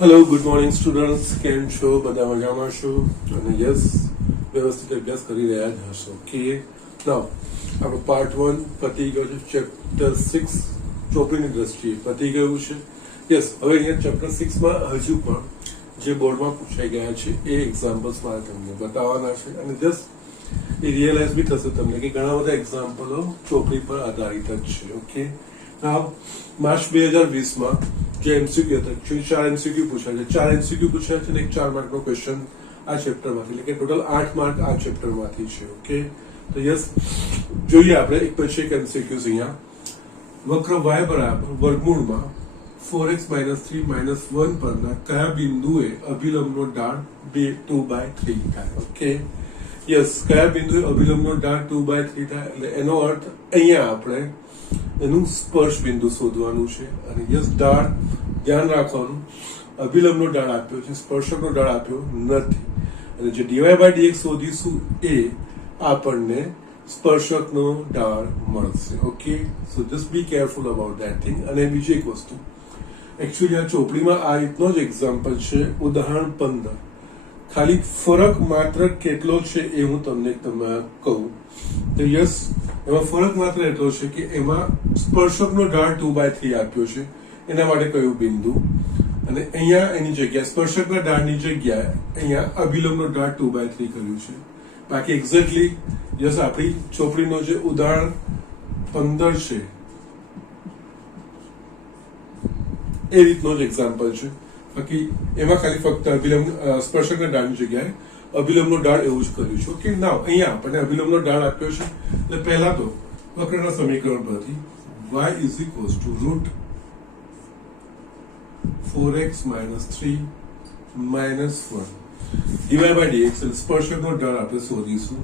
Hello good morning students, કેમ છો? બધા મજામાં છો? અને યસ, વ્યવસ્થિત અભ્યાસ કરી રહ્યા જ હશો. ઓકે, નાઉ આપણો પાર્ટ 1 પતી ગયો છે. ચેપ્ટર 6 ચોપડીની દ્રષ્ટિએ પતી ગયું છે. યસ, હવે અહીંયા ચેપ્ટર 6 માં હજુ પણ જે બોર્ડમાં પૂછાઈ ગયા છે એ એક્ઝામ્પલ્સ મારે તમને બતાવવાના છે. અને જસ્ટ એ રિયલાઇઝ બી થશે તમને કે ઘણા બધા એક્ઝામ્પલો ચોપડી પર આધારિત જ છે. ઓકે, નાઉ માર્ચ 2020 માં જે એમસીક્યુ હતા, એકચ્યુઅલી 4 એમસીક્યુ પૂછાય છે. 4 એમસીક્યુ પૂછાય છે અને એક 4 માર્કનો ક્વેશ્ચન આ ચેપ્ટરમાંથી, એટલે કે ટોટલ 8 માર્ક આ ચેપ્ટરમાંથી છે. ઓકે, તો યસ, જોઈએ આપણે એક પછી એક એમસીક્યુઝ. અહીંયા વક્ર y બરાબર વર્ગમૂળમાં 4x - 3 - 1 પરના કયા બિંદુએ અભિલંબનો ઢાળ 2/3 થાય? ઓકે, યસ, કયા બિંદુએ અભિલંબનો ઢાળ 2/3 થાય એટલે એનો અર્થ અહીંયા આપણે એનું સ્પર્શ બિંદુ શોધવાનું છે. અને યસ, ઢાળ ધ્યાન રાખવાનું, અભિલંબનો ઢાળ આપ્યો છે, સ્પર્શકનો ઢાળ આપ્યો નથી. અને જે dy/dx શોધીશું એ આપણને સ્પર્શકનો ઢાળ મળશે. Okay, so just be careful about that thing. અને બીજી એક વસ્તુ, એકચ્યુઅલી આ ચોપડીમાં આ રીતનો જ એક્ઝામ્પલ છે, ઉદાહરણ 15. ખાલી ફરક માત્ર કેટલો છે એ હું તમને કહું તો યસ, એમાં ફરક માત્ર એટલો છે કે એમાં સ્પર્શકનો ઢાળ 2/3 આપ્યો છે, એના માટે કયું બિંદુ, અને અહીંયા એની જગ્યાએ સ્પર્શકના ઢાળની જગ્યાએ અહીંયા અભિલંબનો ઢાળ 2/3 કર્યું છે. બાકી એક્ઝેક્ટલી યસ, આપણી ચોપડીનો જે ઉદાહરણ 15 છે એ રીતનો જ એક્ઝામ્પલ છે. બાકી એમાં ખાલી ફક્ત સ્પર્શકના ઢાળની જગ્યાએ અભિલંબનો ઢાળ એવું જ કર્યું છે. ઓકે, નાવ અહીંયા આપણને અભિલંબનો ઢાળ આપ્યો છે એટલે પહેલા તો વક્રના સમીકરણ પરથી y = 4x - 3 - 1 dy/dx એટલે સ્પર્શકનો ઢાળ આપણે શોધીશું.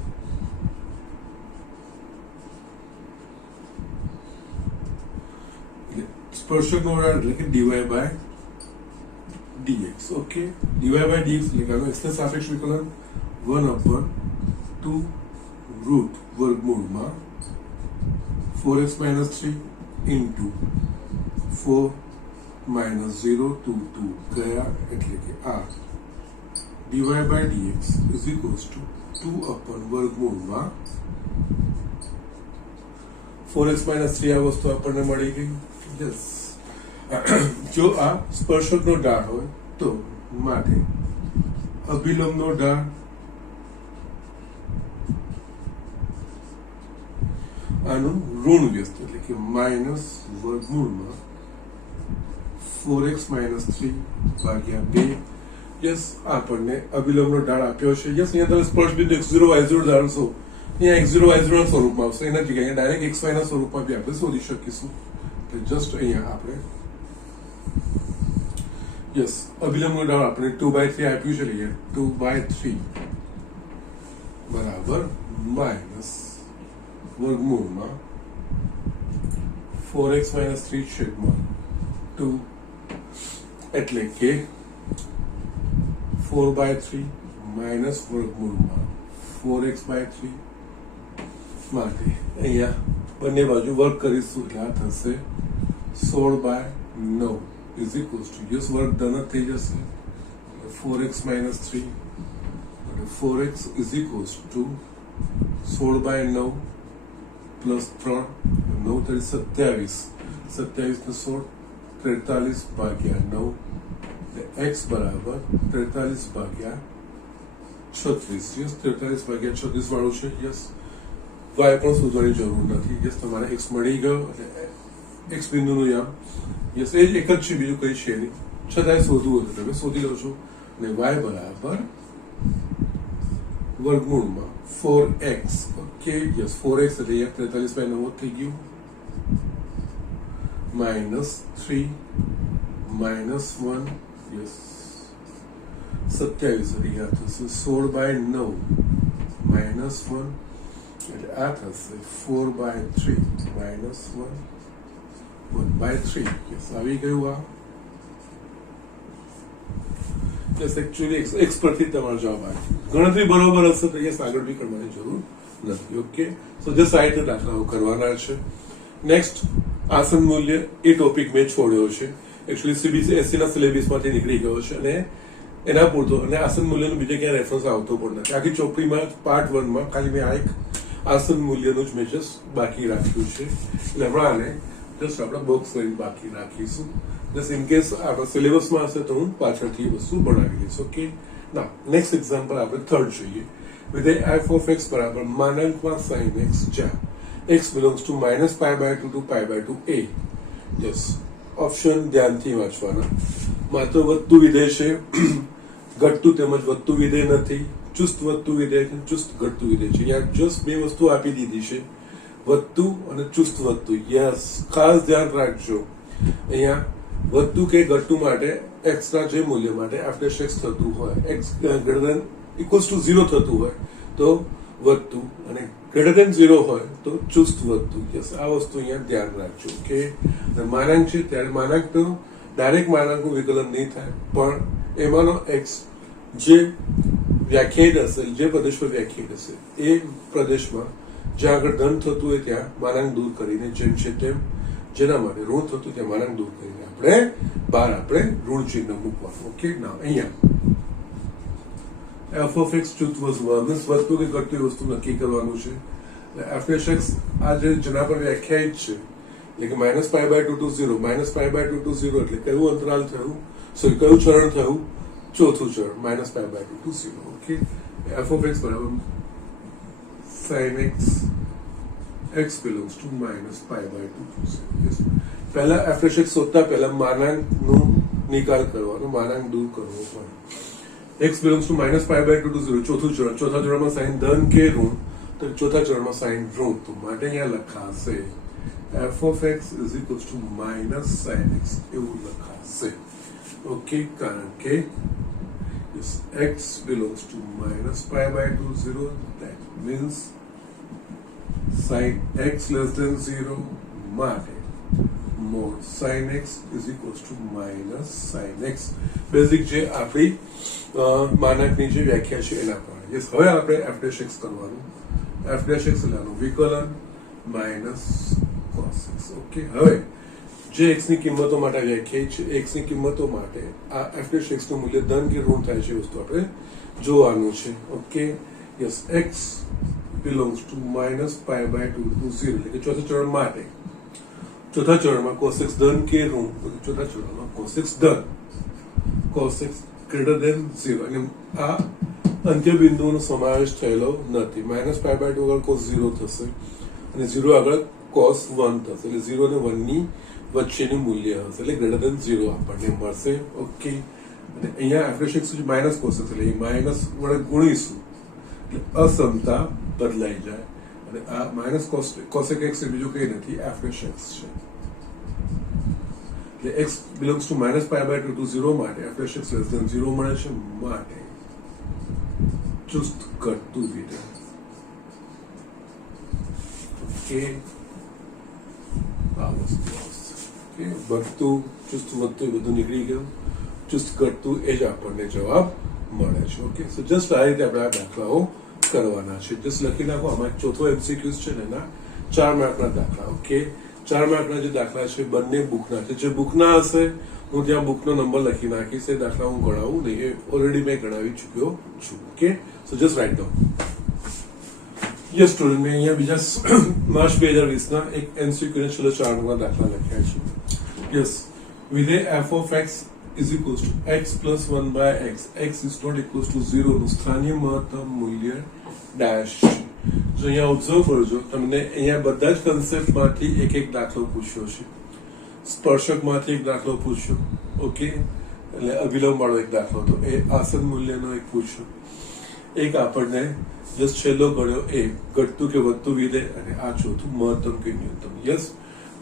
સ્પર્શકનો ઢાળ એટલે કે dy/dx. ઓકે, dy/dx એટલે કે x ના સાપેક્ષ વિકલન 1/2 વર્ગમૂળમાં 4x - 3 into 4 - 0 to 2 ગયા એટલે કે આ dy/dx = 2 વર્ગમૂળમાં 4x - 3 આ વસ્તુ આપણને મળી ગઈ. યસ, જો આ સ્પર્શકનો ઢાળ હોય તો માટે અભિલંબનો ઢાળ આનું ઋણ વ્યસ્ત એટલે કે માઇનસ વર્ગમૂળમાં 4x - 3/2. યસ, આપણને અભિલંબનો ઢાળ આપ્યો છે. યસ, અહીંયા તમે સ્પર્શ બિંદુ x0 y0 ધારશો, અહીંયા x0 y0 ના સ્વરૂપમાં આવશે, એના જગ્યાએ ડાયરેક્ટ xy ના સ્વરૂપમાં બી આપણે શોધી શકીશું. તો જસ્ટ અહીંયા આપણે યસ, અભિલંબનો ઢાળ આપણે 2/3 આપ્યું છે, લઈએ 2/3 બરાબર માઇનસ વર્ગમૂળમાં 4x - 3/2 એટલે કે 4/3 માઇનસ વર્ગમૂળમાં 4x/3 માટે અહીંયા બંને બાજુ વર્ગ કરીશું એટલે આ થશે 16/9 is equals to, યસ, વર્ગ ધન થઈ જશે 4x - 3 એટલે 4x is equals to 16/9 plus 3 9 × 27 27 ને 16 43/9 x બરાબર 43/36. યસ, 43/36 વાળું છે. યસ, y પણ શોધવાની જરૂર નથી. યસ, તમારે x મળી ગયો એટલે x બિંદુનું યામ યસ એ જ એક જ છે, બીજું કઈ છે નહીં. છતાંય શોધવું હોય તો તમે શોધી લો છો. અને y બરાબર વર્ગમૂળમાં 4x. ઓકે, યસ, 4x એટલે 43/9 થઈ ગયું, માઇનસ 3 માઇનસ 1 યસ 27 એટલે આ થશે 16/9 માઇનસ 1 એટલે આ થશે 4/3 માઇનસ 1/3. યસ, આવી ગયું આ. યસ, એકચ્યુઅલી x પરથી તમારો જવાબ આવ્યો. ગણતરી બરોબર હશે તો યસ, આગળ બી કરવાની જરૂર નથી. ઓકે, સો જસ્ટ આ રીતે દાખલાઓ કરવાના છે. નેક્સ્ટ, આસન મૂલ્ય એ ટોપિક મેં છોડ્યો છે. એકચ્યુઅલી CBSE ના સિલેબસમાંથી નીકળી ગયો છે અને એના પૂરતો અને આસન મૂલ્યનું બીજે ક્યાંય રેફરન્સ આવતો પણ નથી. આખી ચોપડીમાં પાર્ટ 1 માં ખાલી મેં આ એક આસન મૂલ્યનું જ મેં જસ્ટ બાકી રાખ્યું છે. એટલે હમણાં આને જસ્ટ આપણે બોક્સ કરીને બાકી રાખીશું. જસ્ટ ઇન કેસ આપણા સિલેબસમાં હશે તો હું પાછળથી વસ્તુ બનાવી દઈશ. ઓકે, ના નેક્સ્ટ એક્ઝામ્પલ આપણે થર્ડ જોઈએ. વિધેય f of x બરાબર માનાંકમાં sin x જ્યાં x belongs to -π/2 to π/2 a. Yes, option ધ્યાનથી વાંચવાના. માત્ર વધતું વિધેય છે, ઘટતું તેમજ વધતું વિધેય નથી. ચુસ્ત વધતું વિધેય છે, ચુસ્ત ઘટતું વિધેય છે. યાર જસ્ટ બે વસ્તુ આપી દીધી છે, વધતું અને ચુસ્ત વધતું. યસ, ખાસ ધ્યાન રાખજો. અહીંયા વધતું કે ઘટતું માટે એક્સના જે મૂલ્ય માટે f' થતું હોય, x equals to 0 થતું હોય તો વધતું અને greater than 0 હોય તો ચુસ્ત વધતું. યસ, આ વસ્તુ અહીંયા ધ્યાન રાખજો. કે માનાંક છે ત્યારે માનાંકનું ડાયરેક્ટ માનાંકનું વિકલન નહીં થાય, પણ એમાંનો x જે વ્યાખ્યાયિત હશે, જે પ્રદેશ પર વ્યાખ્યાયિત હશે એ પ્રદેશમાં જ્યાં આગળ ધન થતું હોય ત્યાં માનાંક દૂર કરીને, જેમ છે તેમ, જેના માટે ઋણ થતું ત્યાં માનાંક દૂર કરીને આપણે ઋણ ચિહ્ન મૂકવાનું. ઓકે, ના અહીંયા f of x ચુસ્ત વધતું કે ઘટતું વસ્તુ નક્કી કરવાનું છે. f' આ જેના પર વ્યાખ્યાયિત છે એટલે કે -π/2 to 0, -π/2 to 0 એટલે કયું અંતરાલ થયું, સોરી કયું ચરણ થયું, ચોથું ચરણ, -π/2 to 0. Okay, f of x બરાબર sin x belongs to -π/2 to 0. પહેલા f' શોધતા પહેલા માનાંકનું નિકાલ કરવાનો, માનાંક દૂર કરવો પડે. x belongs to -π/2 to 0, ચોથું ચરણ. ચોથા ચરણમાં સાઇન ધન કે ઋણ, તો ચોથા ચરણમાં સાઇન ઋણ, તો માટે અહીંયા લખાશે f of x is equals to -sin x એવું લખાશે. ઓકે, કારણ કે x belongs to -π/2 to 0, that means sin x less than 0 માટે mod sin x is equals to -sin x. Basic જે આપણી માનાંકની જે વ્યાખ્યા છે એના પ્રમાણે. યસ, હવે આપણે f' કરવાનું. f' લેવાનું વિકલન -cos x. ઓકે, હવે જે x ની કિંમતો માટે વ્યાખ્યાયિત છે, x ની કિંમતો માટે આ f' નું મૂલ્ય ધન કે ઋણ થાય છે વસ્તુ આપણે જોવાનું છે. Okay, yes, x belongs to -π/2 to 0 એટલે કે ચોથા ચરણ માટે. ચોથા ચરણમાં cos x ધન કે ઋણ, ચોથા ચરણમાં cos x ધન, cos x greater than 0 અને આ અંત્ય બિંદુનો સમાવેશ થયેલો નથી. -π/2 આગળ cos 0 થશે અને 0 આગળ cos 1 થશે, એટલે 0 અને 1 ની વચ્ચેનું મૂલ્ય હશે, એટલે greater than 0 આપણને મળશે. ઓકે, અને અહીંયા f' માઇનસ cos x એટલે માઇનસ વડે ગુણીશું એટલે અસમતા બદલાઈ જાય અને આ માઇનસ cosec x એ બીજું કઈ નથી, f' છે. એટલે x belongs to -π/2 to 0 માટે f' less than 0 મળે છે, માટે ચુસ્ત ઘટતું વિધેય. ઓકે, આ વસ્તુ આવશે. વધતું, ચુસ્ત વધતું બધું નીકળી ગયું, ચુસ્ત ઘટતું એ જ આપણને જવાબ મળે છે. ઓકે, સો જસ્ટ આ રીતે આપણે આ દાખલાઓ કરવાના છે. જસ્ટ લખી નાખો. આમાં ચોથો MCQs છે ને એના 4 માર્કના દાખલા. ઓકે, 4 માર્કના જે દાખલા છે બંને બુકના છે. જે બુકના હશે હું ત્યાં બુકનો નંબર લખી નાખીશ, એ દાખલા હું ગણાવું નહીં, એ ઓલરેડી મેં ગણાવી ચૂક્યો છું. ઓકે, સો just write down. Yes student, મેં અહીંયા બીજા માર્ચ 2020 ના એક MCQ ને છેલ્લા 4 માર્કના દાખલા લખ્યા છે. યસ, વિધેય f of x is equals to x plus 1 by x, x is not equals to 0 નું સ્થાનિય મહત્તમ મૂલ્ય ડેશ. જો અહીંયા ઓબ્ઝર્વ કરજો, તમને અહીંયા બધા જ કન્સેપ્ટમાંથી એક એક દાખલો પૂછ્યો છે. સ્પર્શકમાંથી એક દાખલો પૂછ્યો, ઓકે, એટલે અભિલંબ વાળો એક દાખલો હતો, એ આસન મૂલ્યનો એક પૂછ્યો, એક આપણને જસ્ટ છેલ્લો ગણ્યો એ ઘટતું કે વધતું વિધેય, અને આ ચોથું મહત્તમ કે ન્યૂનતમ. યસ,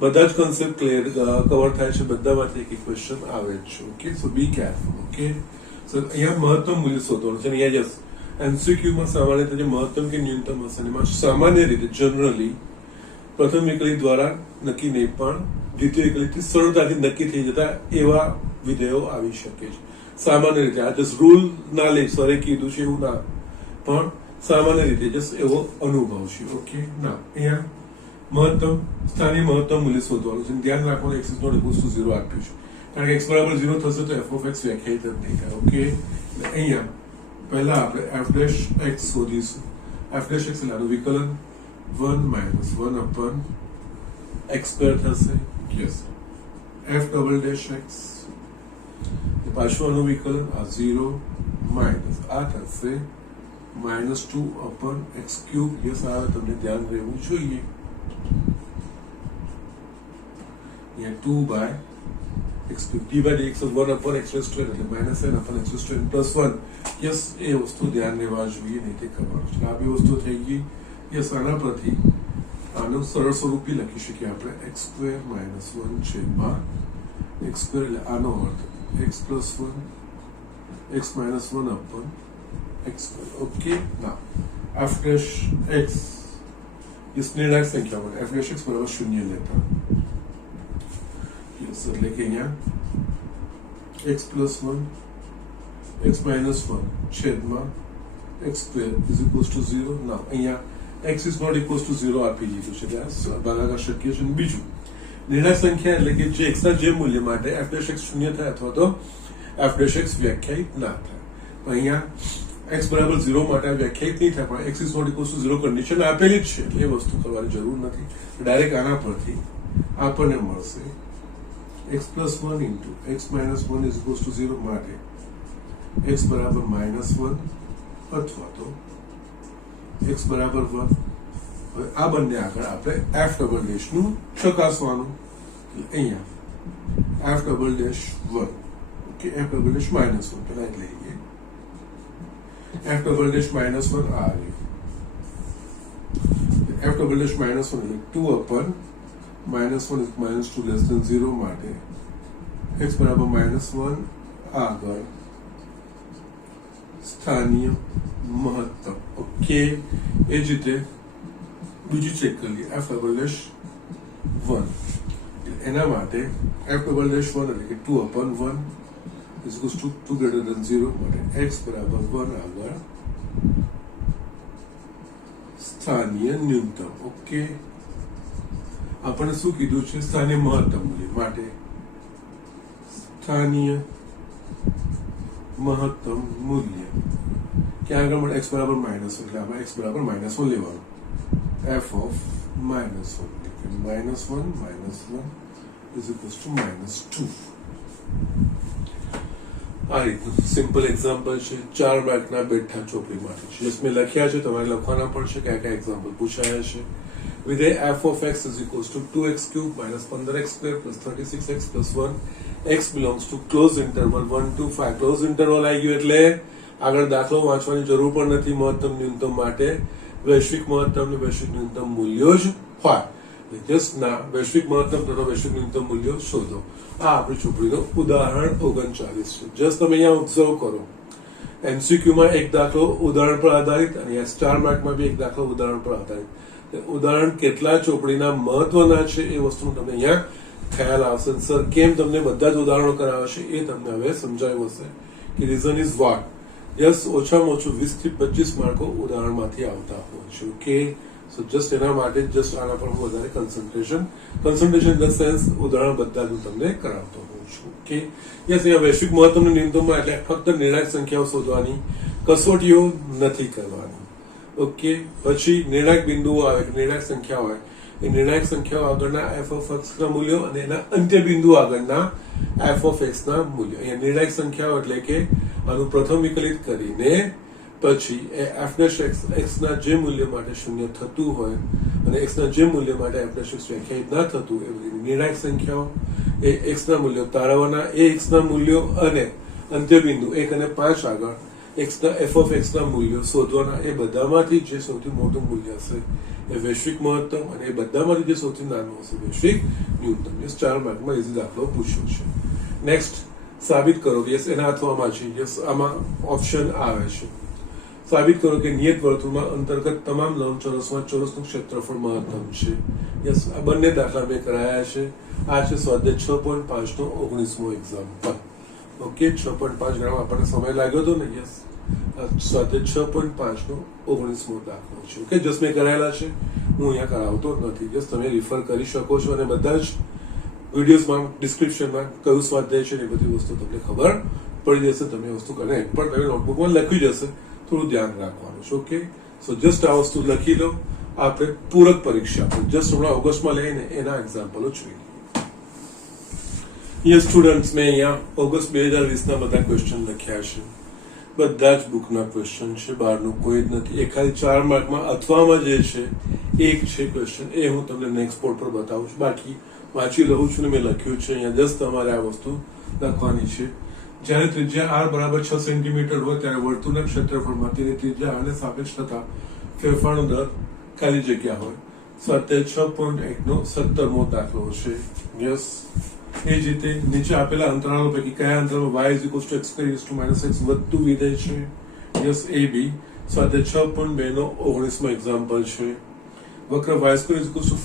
બધા જ કન્સેપ્ટ ક્લિયર કવર થાય છે, બધામાંથી એક ક્વેશ્ચન આવે જ છે. Okay, so be careful. Okay, so અહીંયા મહત્તમ મૂલ્ય શોધવાનું છે. અહીંયા યસ, MCQમાં સામાન્ય રીતે જે મહત્તમ કે ન્યૂનતમ હશે એમાં સામાન્ય રીતે જનરલી પ્રથમ વિકલિત દ્વારા નક્કી નહીં પણ દ્વિતીય વિકલિતથી સરળતાથી નક્કી થઈ જતા એવા વિધેયો આવી શકે છે. સામાન્ય રીતે આ જસ્ટ રૂલ ના લે, સરે કીધું છે એવું ના, પણ સામાન્ય રીતે જસ્ટ એવો અનુભવ છે. ઓકે, ના અહીંયા મહત્તમ સ્થાનિય મહત્તમ મૂલ્ય શોધવાનું છે. ધ્યાન રાખવાનું x is not equals to 0 આપ્યું છે કારણ કે x બરાબર 0 થશે તો f of x વ્યાખ્યાયિત જ નહીં થાય. ઓકે, અહીંયા પહેલા આપણે f dash x શોધીશું. f dash x એટલે આનું વિકલન 1 minus 1 upon x square થશે. Yes, f double dash x પાછું આનું વિકલન આ 0 માઇનસ આ થશે -2 upon x cube. યસ, આ તમને ધ્યાન રહેવું જોઈએ. यहाँ 2 by x cube d by dx of 1 upon x raised to n એટલે -n upon x raised to n plus 1. Yes, એ વસ્તુ ધ્યાન રહેવા જોઈએ, નહીં તે કરવાનું છે. આ બે વસ્તુ થઈ ગઈ. યસ, આના પરથી આનું સરળ સ્વરૂપી લખી શકીએ આપણે x square minus 1 છેદમાં x square એટલે આનો અર્થ x plus 1 x minus 1 upon x square. Okay, now f dash x इस निर्णायक संख्या पर f dash x बराबर 0 लेता. यस, એટલે કે અહીંયા x plus 1 x minus 1 છેદમાં x square is equals to 0. now અહીંયા x is not equals to 0 આપી દીધું છે, ત્યાં ભાગાકાર શક્ય છે. બીજું નિર્ણાયક સંખ્યા એટલે કે જે x ના જે મૂલ્ય માટે f dash x 0 થાય અથવા તો f dash x વ્યાખ્યાયિત ના થાય. અહીંયા x બરાબર 0 માટે વ્યાખ્યાયિત નહીં થાય, પણ x is not equals to 0 condition આપેલી જ છે, એટલે એ વસ્તુ કરવાની જરૂર નથી. ડાયરેક્ટ આના પરથી આપણને મળશે x plus 1 into x minus 1 is equals to 0 માટે x બરાબર -1 અથવા તો x બરાબર 1. હવે આ બંને આગળ આપણે f ડબલ ડેશ નું ચકાસવાનું. અહીંયા f double dash 1 okay, f double dash -1 પહેલા એટલે લઈએ f double dash minus 1 आ रही f double dash minus 1 એટલે 2 upon minus 1 is minus 2 less than 0 માટે x બરાબર -1 આગળ સ્થાનીય મહત્તમ. ઓકે, એ જ રીતે બીજું ચેક કરીએ f double dash 1 એના માટે f double dash 1 એટલે કે 2 upon 1 is equals to 2 greater than 0 માટે x બરાબર 1 આગળ સ્થાનીય ન્યૂનતમ. ઓકે, આપણે શું કીધું છે? સ્થાનીય મહત્તમ મૂલ્ય માટે સ્થાનીય મહત્તમ મૂલ્ય ક્યાં આગળ મળે? x બરાબર -1 એટલે આપણે x બરાબર -1 લેવાનું. f of -1 એટલે -1 is equals to -2. આ રીતનું સિમ્પલ એક્ઝામ્પલ છે. 4 માર્કના બેઠા ચોપડી માટે છે. મેં લખ્યા છે, તમારે લખવાના પણ છે કયા કયા એક્ઝામ્પલ પૂછાયા છે. વિધેય f of x is equals to 2x cube minus 15x square plus 36x plus 1 x belongs to closed interval 1 to 5. Close interval આવી ગયું એટલે આગળ દાખલો વાંચવાની જરૂર પણ નથી. મહત્તમ ન્યૂનતમ માટે વૈશ્વિક મહત્તમ ને વૈશ્વિક ન્યૂનતમ મૂલ્યો જ હોય. જસ્ટ ના વૈશ્વિક મહત્તમ તથા વૈશ્વિક ન્યૂનતમ મૂલ્યો શોધો. આ આપણી ચોપડીનું ઉદાહરણ 39 છે. જસ્ટ તમે અહીંયા ઓબ્ઝર્વ કરો. એમસીક્યુ માં એક દાખલો ઉદાહરણ પર આધારિત અને સ્ટાર માર્કમાં બી એક દાખલો ઉદાહરણ પર આધારિત. ઉદાહરણ કેટલા ચોપડીના મહત્વના છે એ વસ્તુનો તમને અહીંયા ખ્યાલ આવશે. સર કેમ તમને બધા જ ઉદાહરણો કરાવે છે એ તમને હવે સમજાયું હશે કે રીઝન ઇઝ વોટ. યસ, ઓછામાં ઓછું 20 થી 25 માર્કો ઉદાહરણમાંથી આવતા હોય છે. ઓકે, સો જસ્ટ એના માટે જસ્ટ આના પર હું વધારે કન્સન્ટ્રેશન ઇન ધ સેન્સ ઉદાહરણ બધા જ હું તમને કરાવતો હોઉં છું. ઓકે, યસ, અહીંયા વૈશ્વિક મહત્તમ ન્યૂનતમમાં એટલે ફક્ત નિર્ણાયક સંખ્યાઓ શોધવાની, કસોટીઓ નથી કરવાની. ઓકે, પછી નિર્ણાયક બિંદુઓ આવે, નિર્ણાયક સંખ્યા હોય, એ નિર્ણાયક સંખ્યાઓ આગળના f of x ના મૂલ્યો અને એના અંત્ય બિંદુ આગળના f of x ના મૂલ્યો. અહીંયા નિર્ણાયક સંખ્યાઓ એટલે કે આનું પ્રથમ વિકલિત કરીને પછી એ f dash x ના જે મૂલ્ય માટે શૂન્ય થતું હોય અને x ના જે મૂલ્ય માટે f dash x વ્યાખ્યાયિત ના થતું એ બધી નિર્ણાયક સંખ્યાઓ, એ x ના મૂલ્યો તારવવાના, એ x ના મૂલ્યો અને અંત્ય બિંદુ 1 અને 5 આગળ f of x ના મૂલ્યો શોધવાના. એ બધામાંથી જે સૌથી મોટું મૂલ્ય હશે એ વૈશ્વિક મહત્તમ અને એ બધામાંથી જે સૌથી નાનું હશે વૈશ્વિક ન્યૂનતમ. યસ, 4 માર્કમાં ઇઝી દાખલો પૂછ્યો છે. નેક્સ્ટ, સાબિત કરો કે યસ એના અથવામાં છે. યસ, આમાં ઓપ્શન આવે છે. સાબિત કરો કે નિયત વર્તુળમાં અંતર્ગત તમામ લંબચોરસમાં ચોરસનું ક્ષેત્રફળ મહત્તમ છે. યસ, આ બંને દાખલા મેં કરાયા છે. આ છે સ્વાધ્યાય 6.5 નો 19મો એક્ઝામ્પલ. ઓકે, 6.5 ગણવા આપણને સમય લાગ્યો હતો ને. યસ, સ્વાધ્યાય 6.5 નો 19મો દાખલો છે. ઓકે, જસ્ટ મેં કરાયેલા છે, હું અહીંયા કરાવતો નથી. જસ્ટ તમે રિફર કરી શકો છો અને બધા જ વિડીયોઝમાં ડિસ્ક્રિપ્શનમાં કયું સ્વાધ્યાય છે એ બધી વસ્તુ તમને ખબર પડી જશે. તમે વસ્તુ કરે પણ તમે નોટબુકમાં લખ્યું જ હશે, થોડું ધ્યાન રાખવાનું છે. ઓકે, સો જસ્ટ આ વસ્તુ લખી લો. આપણે પૂરક પરીક્ષા જસ્ટ હમણાં ઓગસ્ટમાં લઈને એના એક્ઝામ્પલો જોઈએ. સ્ટુડન્ટ્સ મેં અહીંયા ઓગસ્ટ 2020 બધા ક્વેશ્ચન લખ્યા છે. બધા જ બુકના ક્વેશ્ચન છે, બહારનું કોઈ જ નથી. એ ખાલી 4 માર્કમાં અથવામાં જે છે એક છે ક્વેશ્ચન, એ હું તમને નેક્સ્ટ બોર્ડ પર બતાવું છું. બાકી વાંચી લઉં છું ને મેં લખ્યું છે અહીંયા. જસ્ટ તમારે આ વસ્તુ લખવાની છે. જ્યારે ત્રિજ્યા r બરાબર 6 સેન્ટીમીટર હોય ત્યારે વર્તુળના ક્ષેત્રફળમાં તેની ત્રિજ્યા r ને સાપેક્ષ થતા ફેરફારનો દર ખાલી જગ્યા હોય. સ્વાધ્યાય 6.1 નો 17મો દાખલો છે. યસ, એ જ રીતે નીચે આપેલા અંતરાલો પૈકી કયા અંતરાલમાં y x² x વધતું વિધેય છે? યસ, એ બી. સ્વાધ્યાય 6.2 નો 19મો એક્ઝામ્પલ છે. વક્ર y²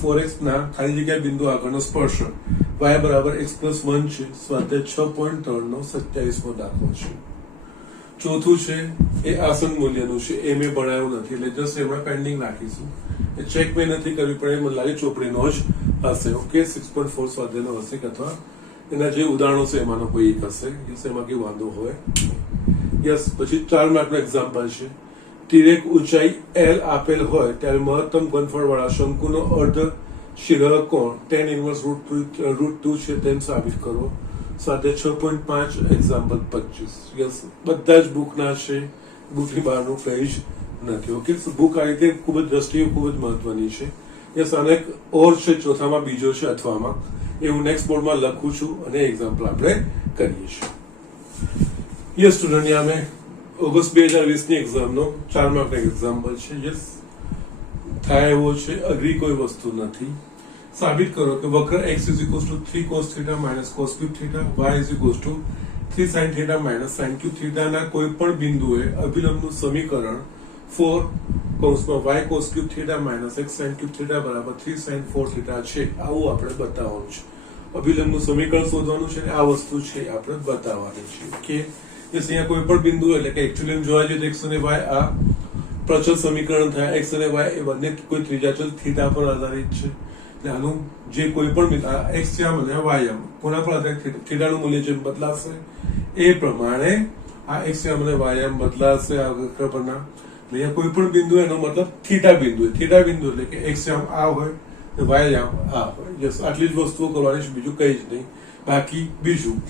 4x ના ખાલી જગ્યા બિંદુ આગળનો સ્પર્શક y બરાબર x+1 છે. સ્વાધ્યાય 6.3 નો 27મો દાખલો છે. ચોથું છે એ આસન મૂલ્યનું છે, એ મેં ભણાયું નથી એટલે જસ્ટ એમાં પેન્ડિંગ રાખીશું. એ ચેક મેં નથી કરવી પડે, મને લાગે ચોપડીનો જ હશે. ઓકે, 6.4 સ્વાધ્યાયનો હશે અથવા એના જે ઉદાહરણો છે એમાંનો કોઈ એક હશે. યસ, એમાં કઈ વાંધો હોય. યસ, પછી 4 માર્કનો એક્ઝામ્પલ છે. તિર્યક ઊંચાઈ L આપેલ હોય ત્યારે મહત્તમ ઘનફળવાળા શંકુનો અર્ધ શિરઃ કોણ tan inverse √2 છે તેમ સાબિત કરો. સ્વાધ્યાય 6.5 એક્ઝામ્પલ 25. યસ, બધા જ બુકના છે, બુકની બહારનું કંઈ જ નથી. ઓકે, બુક આ રીતે ખૂબ જ દ્રષ્ટિએ ખૂબ જ મહત્વની છે. યસ, અને એક ઓર છે ચોથામાં, બીજો છે અથવામાં. એ હું નેક્સ્ટ બોર્ડમાં લખું છું અને એક્ઝામ્પલ આપણે કરીએ છીએ. યસ સ્ટુડન્ટ, યા મેં ઓગસ્ટ 2020 ની એક્ઝામનો 4 માર્કનો એક્ઝામ્પલ છે. યસ, થાય એવો છે, અઘરી કોઈ વસ્તુ નથી. સાબિત કરો કે વક્ર x 3 cos θ - cos cube θ, y 3 sin θ - sin cube θ ના કોઈ પણ બિંદુએ અભિલંબનું સમીકરણ 4 કૌંસમાં y cos cube θ - x sin cube θ બરાબર 3 sin 4 θ છે. આવું આપણે બતાવવાનું છે. અભિલંબનું સમીકરણ શોધવાનું છે અને આ વસ્તુ છે આપણે બતાવવાની છે. ઓકે, અહીંયા કોઈ પણ બિંદુ એટલે કે એકચ્યુઅલી જોવા જઈએ તો x અને y આ પ્રચલ સમીકરણ થાય. x અને y એ બંને કોઈ ત્રીજા ચલ થીટા પર આધારિત છે. એટલે આનું જે કોઈ પણ x યામ અને y યામ કોના પર આધારિત? થીટાનું મૂલ્ય જેમ બદલાશે એ પ્રમાણે આ x યામ અને y યામ બદલાશે આ વક્ર પરના. અહીંયા કોઈ પણ બિંદુ એનો મતલબ થીટા બિંદુ. થીટા બિંદુ એટલે કે x યામ આ હોય અને y યામ આ હોય. યસ, આટલી જ વસ્તુઓ કરવાની છે, બીજું કંઈ જ નહીં. બાકી બીજું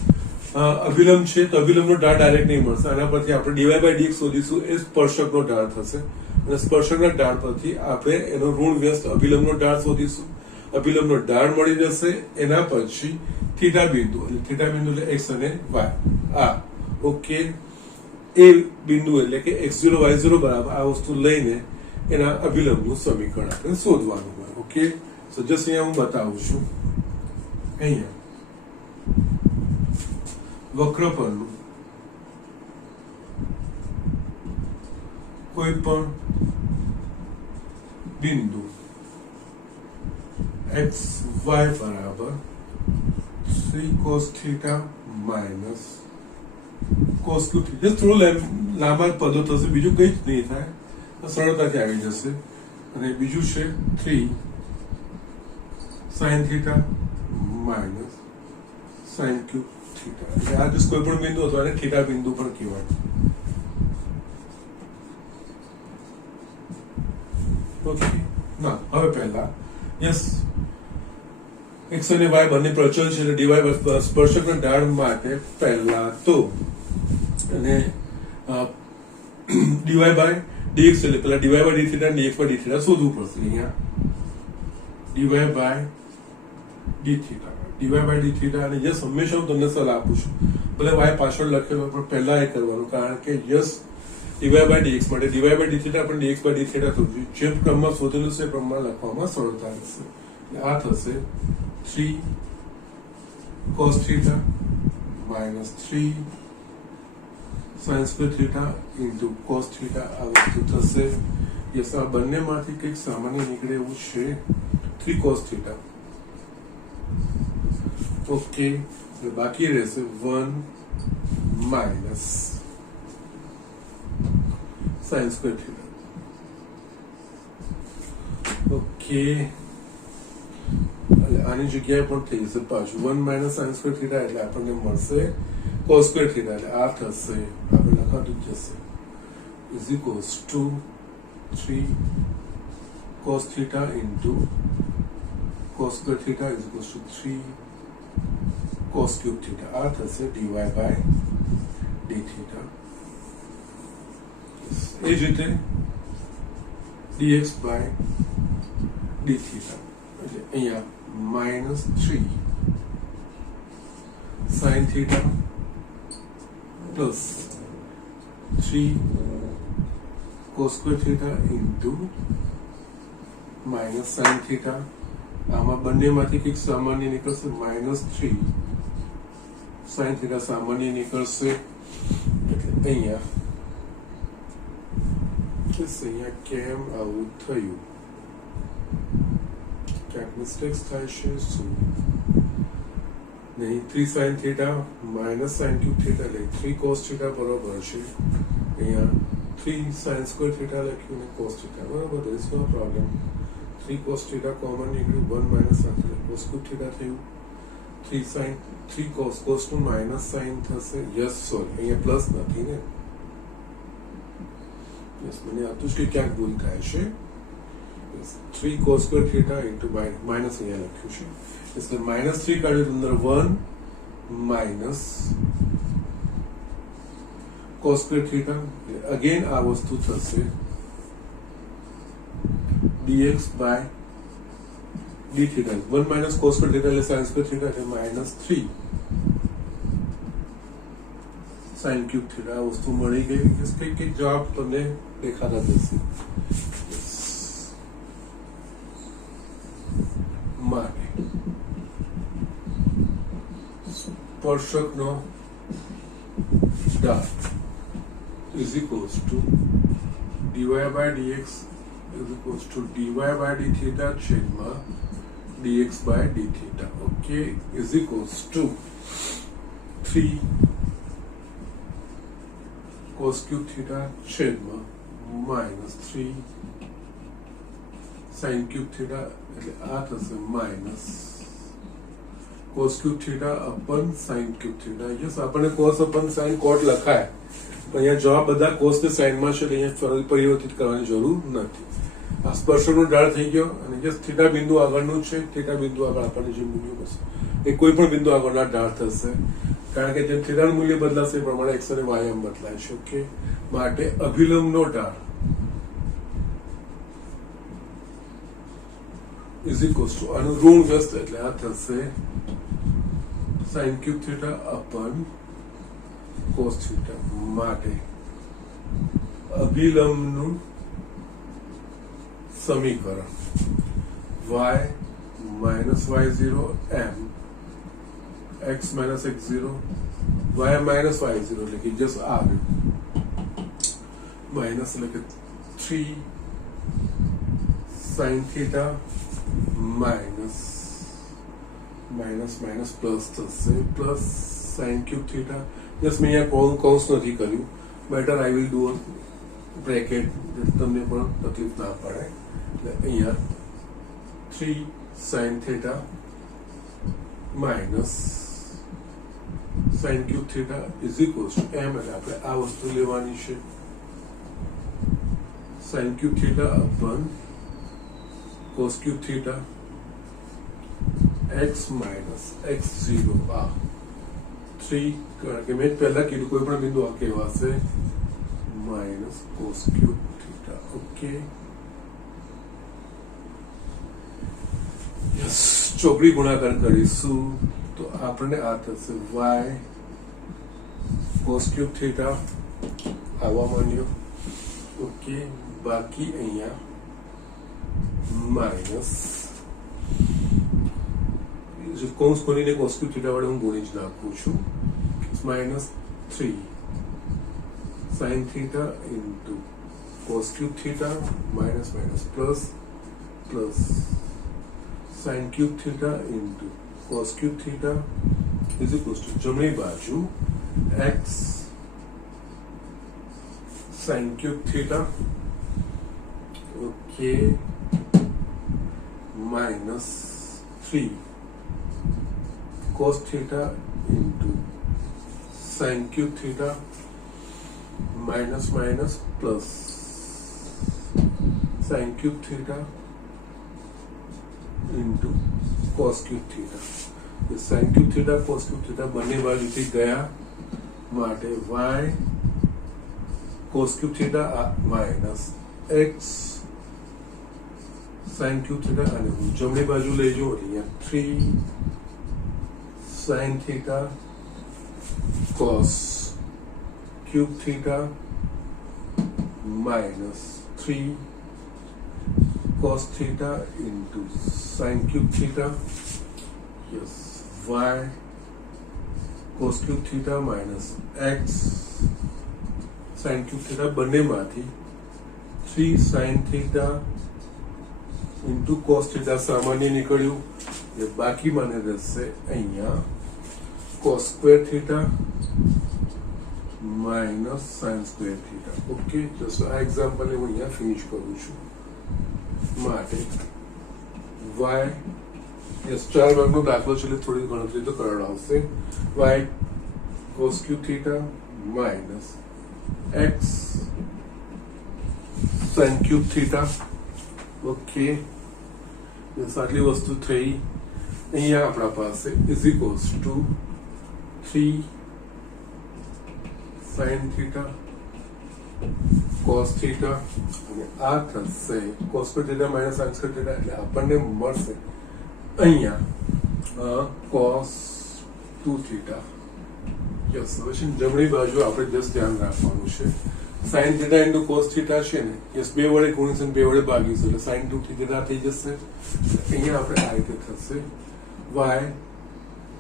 અભિલંબ છે તો અભિલંબનો ઢાળ ડાયરેક્ટ નહીં મળશે. આના પરથી આપણે dy/dx શોધીશું, એ સ્પર્શકનો ઢાળ થશે અને સ્પર્શકના ઢાળ પરથી આપણે એનો ઋણ વ્યસ્ત અભિલંબનો ઢાળ શોધીશું. અભિલંબનો ઢાળ મળી જશે. એના પછી થીટા બિંદુ એટલે x અને y આ. ઓકે, એ બિંદુ એટલે કે x0 y0 બરાબર આ વસ્તુ લઈને એના અભિલંબનું સમીકરણ આપણે શોધવાનું હોય. ઓકે, સો જસ્ટ અહીંયા હું બતાવું છું. અહીંયા વક્ર પરનું કોઈ પણ બિંદુ x y બરાબર 3 cos θ minus cos cube θ. થોડું લાંબા પદો થશે, બીજું કંઈ જ નહીં થાય, સરળતાથી આવી જશે. અને બીજું છે 3 sin θ minus sin cube θ. આ જ કોઈ પણ બિંદુ હતો અને થીટા બિંદુ પણ કહેવાય. ઓકે, ના હવે પહેલા યસ, x અને y બંને પ્રચલ છે એટલે dy સ્પર્શકના ઢાળ માટે પહેલા તો અને dy/dx એટલે પહેલા dy/dθ અને dx/dθ શોધવું પડશે. અહીંયા dy/dθ અને યસ, હંમેશા હું તમને સલાહ આપું છું, ભલે y પાછળ લખેલો પણ પહેલા એ કરવાનું, કારણ કે યસ dy/dx માટે dy/dθ પણ dx/dθ થવું જોઈએ. જે ક્રમમાં શોધેલું છે એ પ્રમાણે લખવામાં સરળતા રહેશે. આ થશે 3 cos θ minus 3 sin square θ into cos θ આ વસ્તુ થશે. યસ, આ બંનેમાંથી કંઈક સામાન્ય નીકળે એવું છે. 3 cos θ. ઓકે, બાકી રહેશે 1 minus sin square θ. ઓકે, એટલે આની જગ્યાએ પણ થઈ જશે પાછું 1 માઇનસ સાઇન સ્ક્વેર થીટા એટલે આપણને મળશે કોસ સ્ક્વેર થીટા એટલે આ થશે આપણે લખાતું જ જશે is equals to 3 cos theta into cos square theta is equals to 3 cos cube theta. આ થશે dy by d theta. એ જ રીતે dx by d theta એટલે અહીંયા -3 sin theta plus 3 cos square theta into minus sine theta આમાં બંનેમાંથી કંઈક સામાન્ય નીકળશે -3 સાઇન થીટા સામાન્ય નીકળશે એટલે અહીંયા કેમ આવું થયું ક્યાંક મિસ્ટેક્સ થાય છે શું નહીં 3 sine theta minus sign cube theta એટલે 3 કોસ થીટા બરોબર છે અહીંયા 3 સાઇન સ્ક્વેર થીટા લખ્યું ને કોસ થીટા બરોબર there is no problem 3 cos theta common નીકળ્યું 1 minus sin theta cos cube theta થયું 3 sin 3 cos નું minus sin થશે યસ સોરી અહીંયા પ્લસ નથી ને યસ મને આ તો કે ક્યાંક ભૂલ થાય છે 3 cos square theta into minus અહીંયા લખ્યું છે એટલે -3 કાઢ્યું અંદર 1 minus cos square theta again આ વસ્તુ થશે dx by d theta 1 minus cos square theta એટલે sin square theta એટલે -3 sin cube theta આ વસ્તુ મળી ગઈ એટલે કે જવાબ તમને દેખાતા જશે માટે સ્પર્શકનો ડાળ is equals to dy by dx is equals to dy by d theta छेदमा dx by d theta okay is equals to 3 cos cube theta छेदमा -3 sin cube theta એટલે આ થશે minus cos cube theta upon sin cube theta yes આપણે cos upon sin cot લખાય પણ અહીંયા જવાબ બધા cos ને sin માં છે એટલે અહીંયા પરિવર્તિત કરવાની જરૂર નથી આ સ્પર્શકનો ઢાળ થઈ ગયો અને જે થીટા બિંદુ આગળનું છે થીટા બિંદુ આગળ આપણને જે મૂલ્ય મળશે એ કોઈ પણ બિંદુ આગળના ઢાળ થશે કારણ કે જેમ થીટાનું મૂલ્ય બદલાશે એ પ્રમાણે x અને y એમ બદલાય છે ઓકે માટે અભિલંબનો ઢાળ ઇઝ ઇક્વલ્સ ટુ આનું ઋણ વ્યસ્ત એટલે આ થશે sin cube theta upon cos theta માટે અભિલંબનું સમીકરણ y minus y0 m x minus x0 y minus y0 એટલે કે જસ્ટ આવ્યું માઇનસ એટલે કે 3 sin theta minus પ્લસ થશે plus sin cube theta just મેં અહીંયા કૌંસ નથી કર્યું better I will do bracket તમને પણ તકલીફ ના પડે એટલે અહીંયા 3 sin theta minus sin cube theta is equals to m એટલે આપણે આ વસ્તુ લેવાની છે sin cube theta upon cos cube theta x minus x0 આ 3 કારણ કે મેં પહેલા કીધું કોઈ પણ બિંદુ આ કહેવાશે minus cos cube theta okay yes ચોકડી ગુણાકાર કરીશું તો આપણને આ થશે y cos cube theta આવવા માંડ્યો ઓકે બાકી અહીંયા માઇનસ કૌંસ ખોલીને cos cube theta વડે હું ગુણી જ નાખું છું -3 sin theta into cos cube theta minus plus sin cube theta into cos cube theta is equals to જમણી બાજુ x sin cube theta okay minus 3 cos theta into sin cube theta minus minus plus sin cube theta into cos cube theta. sin cube theta cos cube theta બંને બાજુથી ગયા માટે y cos cube theta minus x sin cube theta અને હું જમણી બાજુ લઈ જાઉં અહીંયા 3 sin theta cos cube theta minus 3 cos theta into sin cube theta. Yes, y cos cube theta minus x sin cube theta બંને માંથી 3 sin theta into cos theta સામાન્ય નીકળ્યું એ બાકી મને રહેશે અહીંયા cos square theta minus sin square theta. Okay, just આ example હું અહીંયા ફિનિશ કરું છું. માટે y યસ 4 ભાગનો દાખલો છે એટલે થોડી ગણતરી તો કરડ આવશે. y cos cube theta minus x sin cube theta. Okay, આટલી વસ્તુ થઈ. અહીંયા આપણા પાસે is equals to 3 sin theta cos theta અને આ થશે cos square theta minus sin square theta એટલે આપણને મળશે અહીંયા cos 2 theta. યસ, હવે છે જમણી બાજુ આપણે જસ્ટ ધ્યાન રાખવાનું છે. sin theta into cos theta છે ને, યસ, બે વડે ગુણીશ અને બે વડે ભાગીશ એટલે sin 2 theta થઈ જશે. અહીંયા આપણે આ રીતે થશે y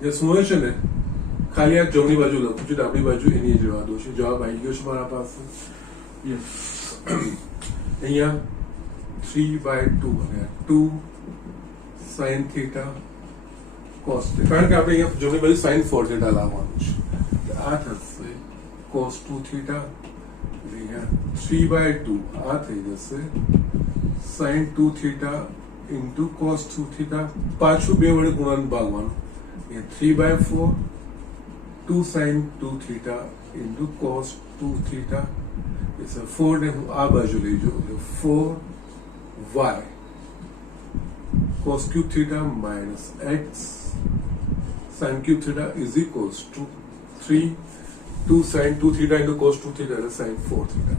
યસ, હું છે ને ખાલી આ જમણી બાજુ લખું છું, ડાબી બાજુ એની જવા દો છે. જવાબ આવી ગયો છે મારા પાસે. યસ, અહીંયા 3/2 અને 2 sin theta cos theta, કારણ કે આપણે અહીંયા જમણી બાજુ sin 4 theta લાવવાનું છે. આ થશે cos 2 theta, અહીંયા 3/2 આ થઈ જશે sin 2 theta into cos 2 theta. પાછું બે વડે ગુણાને ભાગવાનું, અહીંયા 3/4 2 sin 2 theta into cos 2 theta. It's a 4 ને હું આ બાજુ લઈ જાઉં એટલે 4y cos cube theta minus x sin cube theta is equals to 2 sin 2 theta into cos 2 theta એટલે sin 4 theta.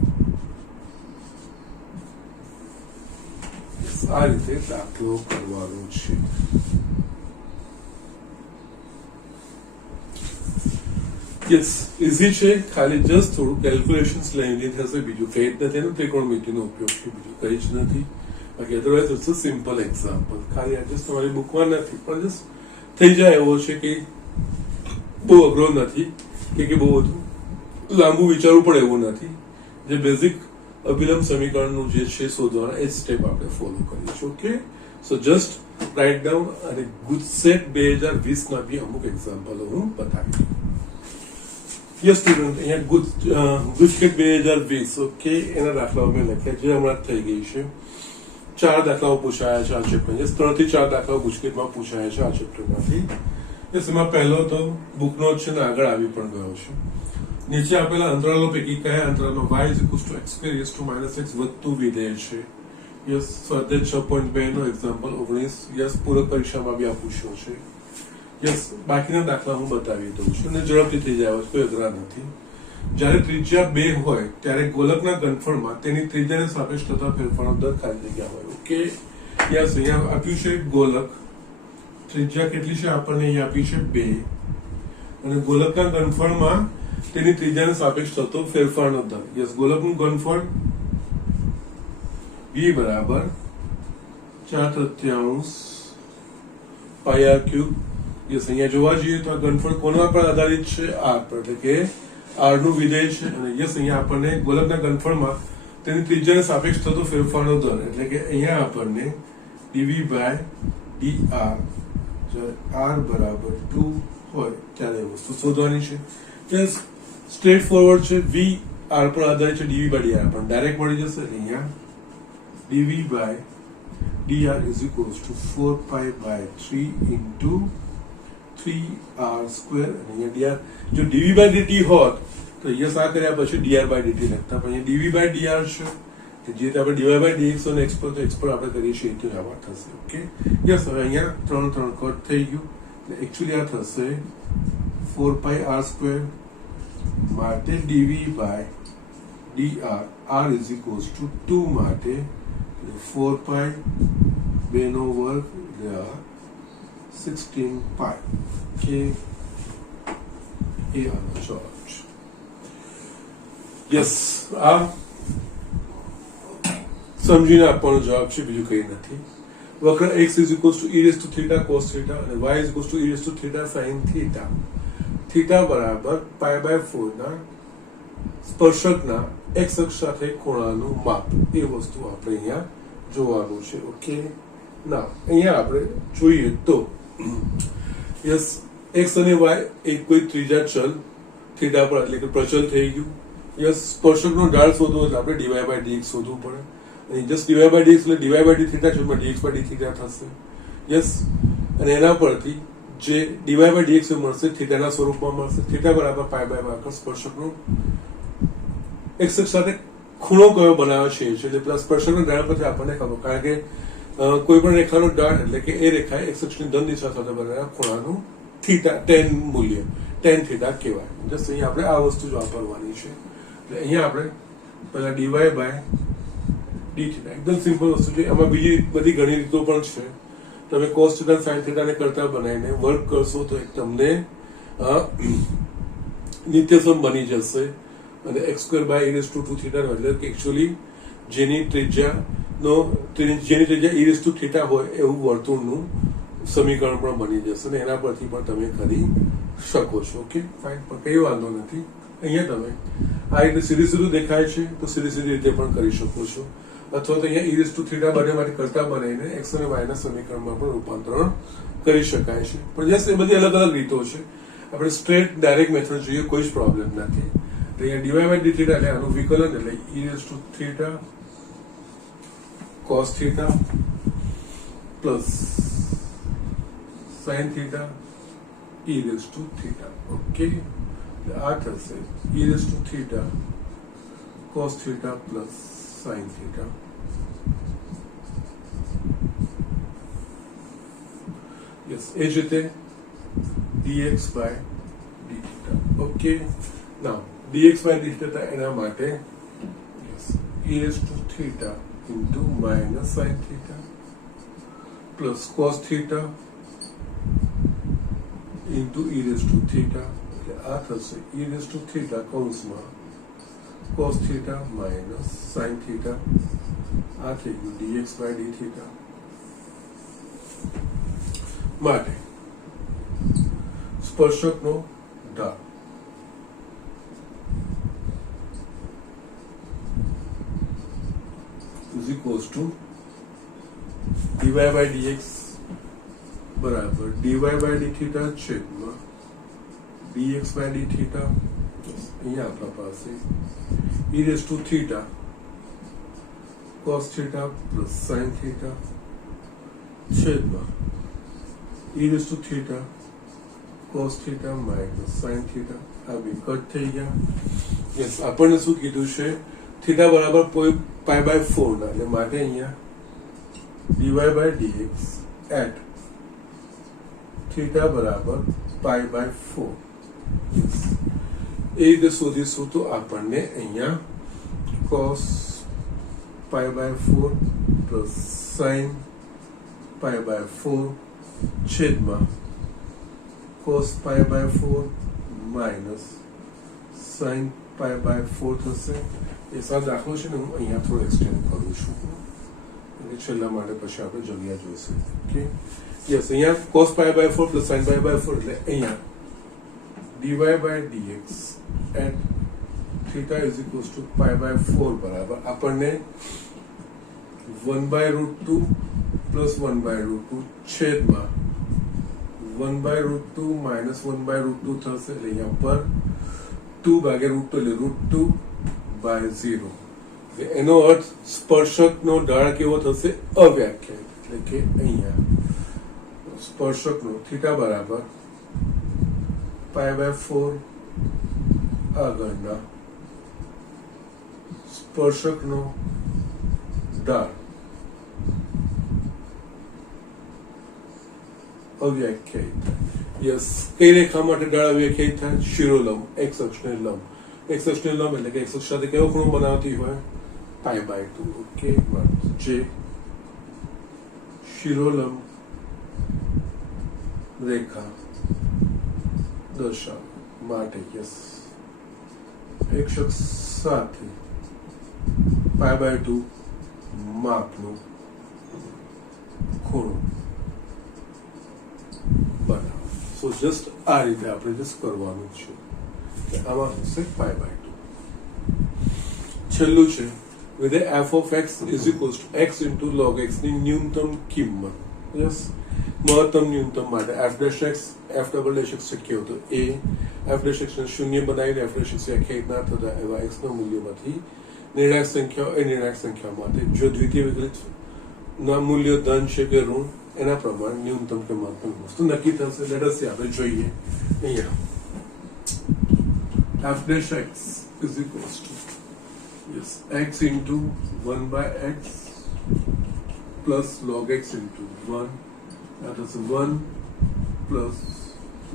આ રીતે દાખલો કરવાનો છે. યસ, ઇઝી છે, ખાલી જસ્ટ થોડું કેલ્ક્યુલેશન્સ લઈને થશે, બીજું કંઈ જ નથી. એનો ત્રિકોણમિતિનો ઉપયોગ છે, બીજું કંઈ જ નથી. બાકી otherwise it's a simple example. ખાલી આ જસ્ટ તમારી બુકમાં નથી, પણ જસ્ટ થઈ જાય એવો છે કે બહુ અઘરો નથી કે બહુ બધું લાંબુ વિચારવું પડે એવું નથી. જે બેઝિક અભિલંબ સમીકરણનું જે છે શોધવાના એ સ્ટેપ આપણે ફોલો કરીશું. ઓકે, સો જસ્ટ રાઇટ ડાઉન. અને ગુજસેટ 2020 ના બી અમુક એક્ઝામ્પલો હું બતાવી દઉં. યસ સ્ટુડન્ટ, અહીંયા ગુજકેટ 2020 ઓકે, એના દાખલાઓ મેં લખ્યા જે હમણાં થઈ ગઈ છે. 4 દાખલાઓ પૂછાયા છે આ ચેપ્ટર. યસ, 3 થી 4 દાખલાઓ ગુજકેટમાં પૂછાયા છે આ ચેપ્ટરમાંથી. યસ, એમાં પહેલો તો બુકનો જ છે ને આગળ આવી પણ ગયો છે. નીચે આપેલા અંતરાલો પૈકી કયા અંતરાલમાં y = x વધતું વિધેય છે? યસ, સ્વાધ્યાય 6.2 નો એક્ઝામ્પલ 19. યસ, પૂરક પરીક્ષામાં બી આ પૂછ્યો છે. યસ, બાકીના દાખલા હું બતાવી દઉં છું અને ઝડપથી થઈ જાય, કોઈ અઘરા નથી. જ્યારે ત્રિજ્યા 2 હોય ત્યારે ગોલકના ઘનફળમાં તેની ત્રિજ્યાને સાપેક્ષ થતા ફેરફારનો દર ખાલી જગ્યા હોય. ઓકે, યસ, અહીંયા આપ્યું છે ગોલક, ત્રિજ્યા કેટલી છે આપણને અહીંયા આપી છે 2, અને ગોલકના ઘનફળમાં તેની ત્રિજ્યાને સાપેક્ષ થતો ફેરફારનો દર. યસ, ગોલકનું ઘનફળ v બરાબર 4/3 πr3. યસ, અહીંયા જોવા જઈએ તો આ ઘનફળ કોના પર આધારિત છે? r પર, એટલે કે r નું વિધેય છે. અને યસ, અહીંયા આપણને ગોલકના ઘનફળમાં તેની ત્રિજ્યાને સાપેક્ષ થતો ફેરફારનો દર, એટલે કે અહીંયા આપણને dv/dr r બરાબર 2 હોય ત્યારે એ વસ્તુ શોધવાની છે. યસ, સ્ટ્રેટ ફોરવર્ડ છે. v r પર આધારિત છે, dv/dr પણ ડાયરેક્ટ મળી જશે. અહીંયા dv/dr dr is equals to 4 pi by 3 into 3r square અને અહીંયા dr જો dv by dt હોત તો અહીંયા શા કર્યા પછી dr by dt લખતા પણ અહીંયા dv by dr છે જે રીતે આપણે dy by dx અને x પર તો x પર આપણે કરીએ છીએ તો આવા થશે ઓકે યસ હવે અહીંયા 3 3 કટ થઈ ગયું એટલે એકચ્યુઅલી આ થશે 4 pi r square માટે dv by dr r is equals to 2 માટે 4 pi બેનો વર્ગ એટલે 16 pi કે એ આનો જવાબ છે યસ આ સમજીને આપવાનો જવાબ છે બીજું કંઈ નથી વક્ર x is equals to e raised to theta cos theta અને y is equals to e raised to theta sin theta theta બરાબર pi by 4 ના સ્પર્શકના x અક્ષ સાથે ખૂણાનું માપ એ વસ્તુ આપણે અહીંયા જોવાનું છે ઓકે ના અહીંયા આપણે જોઈએ તો યસ x અને y એક કોઈ ત્રીજા ચલ થીટા પર એટલે કે પ્રચલ થઈ ગયું યસ સ્પર્શકનો ઢાળ શોધવો એટલે આપણે dy by dx શોધવું પડે અને જસ્ટ dy by dx એટલે dy by d થીટા છે dx by d થીટા થશે યસ અને એના પરથી જે dy by dx મળશે થીટાના સ્વરૂપમાં મળશે થીટા બરાબર પાઈ બાય વાકર સ્પર્શકનો x અક્ષ સાથે ખૂણો કયો બનાવે છે એટલે પ્લસ સ્પર્શકનો ઢાળ પરથી આપણને ખબર કારણ કે કોઈ પણ રેખાનો ઢાળ એટલે કે એ રેખા x અક્ષની ધન દિશા સાથે બનેલા ખૂણાનું થીટા tan મૂલ્ય tan થીટા કહેવાય જસ્ટ અહીંયા આપણે આ વસ્તુ જ વાપરવાની છે એટલે અહીંયા આપણે પહેલા dy by d થીટા એકદમ સિમ્પલ વસ્તુ છે આમાં બીજી બધી ઘણી રીતો પણ છે તમે cos થીટા sin થીટા ને કરતા બનાવીને વર્ક કરશો તો તમને નિત્યસમ બની જશે અને x square by e raised to 2 theta એટલે કે એકચ્યુઅલી જેની ત્રિજ્યા e raised to theta હોય એવું વર્તુળનું સમીકરણ પણ બની જશે અને એના પરથી પણ તમે કરી શકો છો ઓકે ફાઇન પણ કઈ વાંધો નથી અહીંયા તમે આ રીતે સીધી સીધું દેખાય છે તો સીધી સીધી રીતે પણ કરી શકો છો અથવા તો અહીંયા e raised to theta બંને માટે કરતા બનાવીને x અને y ના સમીકરણમાં પણ રૂપાંતરણ કરી શકાય છે પણ જસ્ટ એ બધી અલગ અલગ રીતો છે આપણે સ્ટ્રેટ ડાયરેક્ટ મેથડ જોઈએ કોઈ જ પ્રોબ્લેમ નથી અહીંયા dy by d theta એટલે આનું વિકલન એટલે e raised to theta cos theta plus sin theta e raised to theta okay આ થશે e raised to theta cos theta plus sin theta yes એ જ રીતે dx by d theta okay now dx by d theta એના માટે yes e raised to theta into minus sin theta plus cos theta into e raised to theta એટલે આ થશે e raised to theta કૌંસમાં cos theta minus sin theta આ થઈ ગયું dx by d theta માટે સ્પર્શકનો ઢાળ is equals to dy by dx બરાબર dy by d theta છેદમાં dx by d theta અહીંયા આપણા પાસે e raised to theta cos theta plus sin theta છેદમાં e raised to theta cos theta minus sin theta આ બે cut થઈ ગયા યસ આપણને શું કીધું છે થીટા બરાબર પાઈ બાય 4 ના એટલે માટે અહીંયા dy by dx at theta બરાબર પાઈ બાય 4 એ રીતે શોધીશું તો આપણને અહીંયા cos pi by 4 plus sin pi by 4 છેદમાં cos pi by 4 minus sin pi by 4 થશે એ સાદ દાખલો છે ને હું અહીંયા થોડો એક્સટેન્ડ કરું છું અને છેલ્લા માટે પછી આપણે જગ્યા જોઈશું ઓકે યસ અહીંયા cos pi by 4 plus sin pi by 4 એટલે અહીંયા dy by dx at theta is equals to pi by 4 બરાબર આપણને 1 by root 2 plus 1 by root 2 છેદમાં 1 by root 2 minus 1 by root 2 થશે એટલે અહીંયા પર 2 ભાગ્યા root 2 એટલે root 2 by 0 એનો અર્થ સ્પર્શકનો ઢાળ કેવો થશે અવ્યાખ્યાયિત એટલે કે અહીંયા સ્પર્શકનો થીટા બરાબર π/4 આગળના સ્પર્શકનો ઢાળ અવ્યાખ્યાયિત થાય. યસ, કઈ રેખા માટે ઢાળ અવ્યાખ્યાયિત થાય? શિરોલંબ, એક્સ અક્ષને લંબ. એક્સ અક્ષને લંબ એટલે કે એક્સ અક્ષ સાથે કેવો ખૂણો બનાવતી હોય? π/2. ઓકે, જે શિરોલંબ રેખા દર્શાવ માટે યસ એક્સ અક્ષ સાથે π/2 માપનો ખૂણો બનાવો. સો જસ્ટ આ રીતે આપણે જસ્ટ કરવાનું છે કે આમાં થશે π/2. છેલ્લું છે with f of x is equals to x into log x ની ન્યૂનતમ કિંમત. યસ, મહત્તમ ન્યૂનતમ માટે f dash x f double dash x શક્ય હતો a f dash x ને શૂન્ય બનાવીને f dash x વ્યાખ્યાયિત ના થતા એવા x ના મૂલ્યમાંથી નિર્ણાયક સંખ્યાઓ એ નિર્ણાયક સંખ્યા માટે જો દ્વિતીય વિકલિત ના મૂલ્ય ધન છે કે ઋણ એના પ્રમાણે ન્યૂનતમ કે મહત્તમ વસ્તુ નક્કી થશે. લેટ અસ સી, આપણે જોઈએ અહીંયા f dash x is equals to yes x into 1/x plus log x into 1, that is 1 plus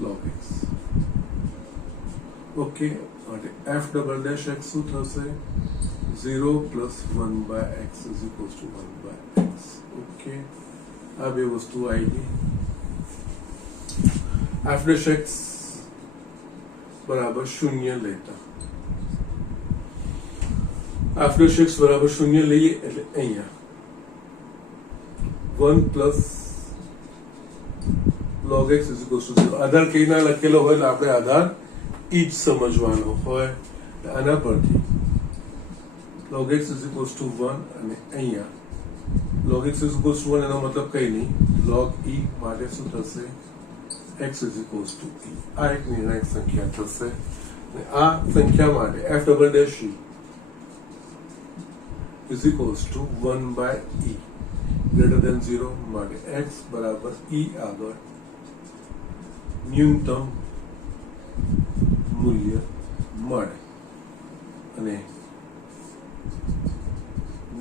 log x. Okay, f double dash x શું થશે? 0 plus 1/x is equals to 1/x. Okay, આ બે વસ્તુ આવી ગઈ. f dash x બરાબર 0 લેતા f dash x બરાબર 0 લઈએ એટલે અહીંયા 1 plus log x is equals to 0. આધાર કઈ ના લખેલો હોય એટલે આપણે આધાર ઈ જ સમજવાનો હોય. આના પરથી log x is equals to 1 અને અહીંયા log x is equals to 1 એનો મતલબ કઈ નહીં, log e માટે શું થશે? x is equals to e. આ એક નિર્ણાયક સંખ્યા થશે અને આ સંખ્યા માટે f double dash e is equals to 1/e greater than 0 માટે x બરાબર e આગળ ન્યૂનતમ મૂલ્ય મળે અને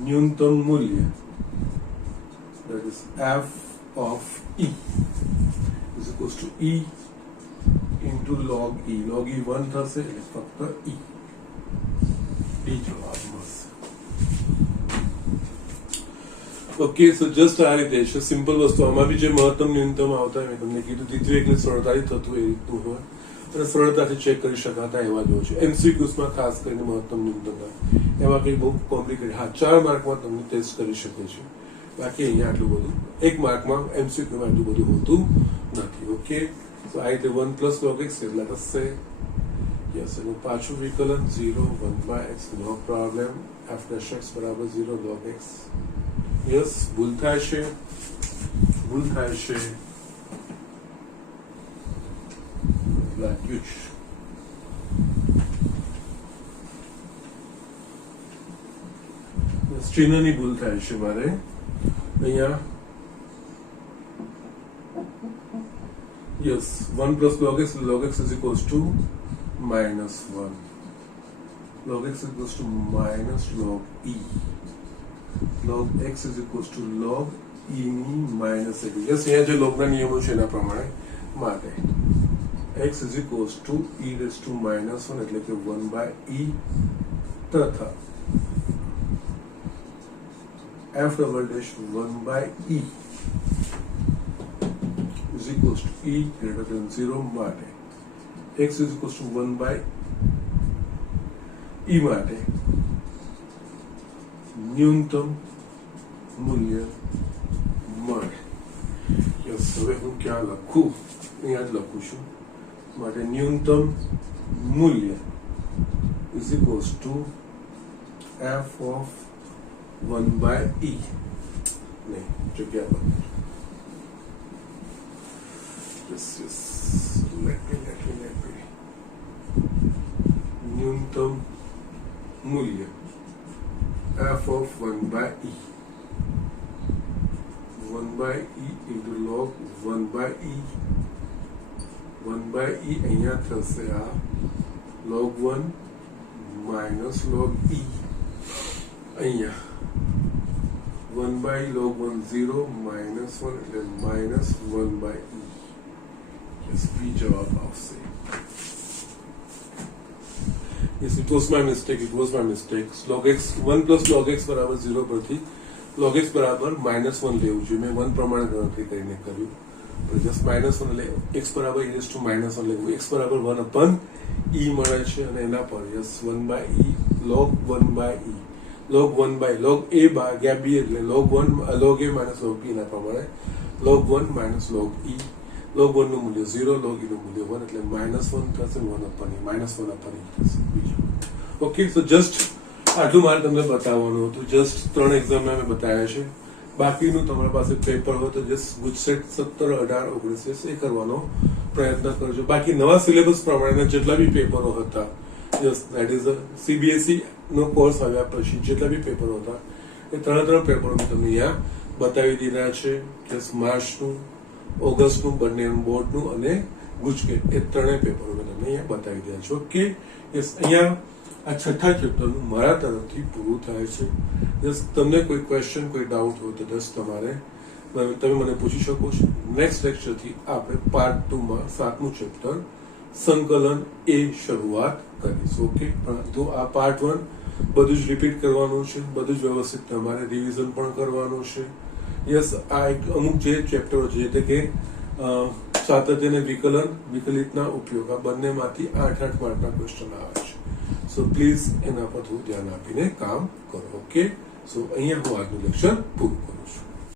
ન્યૂનતમ મૂલ્ય that is f of e is equals to e into log e. log e 1 થશે એટલે ફક્ત e જવાબ મળશે. ઓકે, સો જસ્ટ આ રીતે છે સિમ્પલ વસ્તુ. આમાં બી જે મહત્તમ ન્યૂનતમ આવતા હોય મેં તમને કીધું દ્વિતીય વિકલિત સરળતાથી થતું એ રીતનું હોય અને સરળતાથી ચેક કરી શકાતા એવા જ હોય છે. એમસીક્યુઝમાં ખાસ કરીને મહત્તમ ન્યૂનતમ એમાં કંઈ બહુ કોમ્પ્લિકેટેડ, હા 4 માર્કમાં તમને ટેસ્ટ કરી શકે છે, બાકી અહીંયા આટલું બધું 1 માર્કમાં એમસીક્યુમાં આટલું બધું હોતું નથી. ઓકે, તો આ રીતે 1 plus log x એટલા થશે. યસ, એનું પાછું વિકલન 0 1/x, નો પ્રોબ્લેમ. f dash x બરાબર 0 log x. યસ, ભૂલ થાય છે લાગ્યું જ. ચિહ્નની ભૂલ થાય છે મારે અહીંયા. Yes, 1 plus log x is equals to -1. log x is equals to minus log e. log x is equals to log e ની માઇનસ એક. યસ, અહીંયા જે લોગના નિયમો છે એના પ્રમાણે માટે x is equals to e raised to -1 એટલે કે 1/e તથા f double dash 1/e is equals to e greater than 0 માટે x is equals to 1/e માટે ન્યૂનતમ મૂલ્ય મળે. યસ, હવે હું ક્યાં લખું? અહીંયા જ લખું છું. માટે ન્યૂનતમ મૂલ્ય is equals to f of 1/e. નહીં, જગ્યા પર. Yes. Let me. ન્યૂનતમ મૂલ્ય f of 1/e 1/e into log 1/e 1/e અહીંયા થશે આ log 1 minus log e અહીંયા 1/log 1 0 minus 1 એટલે minus 1/e yes b જવાબ આવશે. Yes, it was my mistake. Log x 1 plus log x બરાબર 0 પરથી log x બરાબર -1 લેવું જોઈએ. મેં 1 પ્રમાણે ગણતરી કરીને કર્યું. જસ્ટ -1 એટલે x બરાબર e to -1 લેવું. x બરાબર 1 upon e મળે છે અને એના પર yes 1/e log 1/e log 1 log a ભાગ્યા b એટલે log a minus log b ના પ્રમાણે log 1 minus log e log 1 નું મૂલ્ય 0 log e નું મૂલ્ય 1 એટલે -1 થશે 1 upon e -1 upon e થશે. ઓકે, સો જસ્ટ આટલું મારે તમને બતાવવાનું હતું. જસ્ટ 3 એક્ઝામમાં મેં બતાવ્યા છે. બાકીનું તમારા પાસે પેપર હોય તો જસ્ટ ગુજસેટ 17, 18, 19 એ કરવાનો પ્રયત્ન કરજો. બાકી નવા સિલેબસ પ્રમાણેના જેટલા બી પેપરો હતા, યસ દેટ ઇઝ સીબીએસઈ નો કોર્સ આવ્યા પછી જેટલા બી પેપરો હતા એ 3 પેપરો મેં તમને અહીંયા બતાવી દીધા છે. યસ માર્ચનું, ઓગસ્ટનું, બંનેનું બોર્ડનું અને ગુજકેટ એ 3 પેપરો મેં તમને અહીંયા બતાવી દીધા છે. ઓકે, યસ અહીંયા આ છઠ્ઠા ચેપ્ટરનું મારા તરફથી પૂરું થાય છે. જસ્ટ તમને કોઈ ક્વેશ્ચન, કોઈ ડાઉટ હોય તો જસ્ટ તમે મને પૂછી શકો છો. નેક્સ્ટ લેક્ચરથી આપણે પાર્ટ 2 માં 7મું ચેપ્ટર સંકલન એ શરૂઆત કરીશું. ઓકે, તો આ પાર્ટ 1 બધું જ રિપીટ કરવાનું છે, બધું જ વ્યવસ્થિત તમારે રિવિઝન પણ કરવાનું છે. યસ, આ એક અમુક જે ચેપ્ટરો છે એટલે કે સાતત્ય અને વિકલિતના ઉપયોગ આ બંનેમાંથી 8 માર્કના ક્વેશ્ચન આવે છે. સો પ્લીઝ એના પર થોડું ધ્યાન આપીને કામ કરો. ઓકે, સો અહીંયા હું આજનું લેક્ચર પૂરું કરું છું.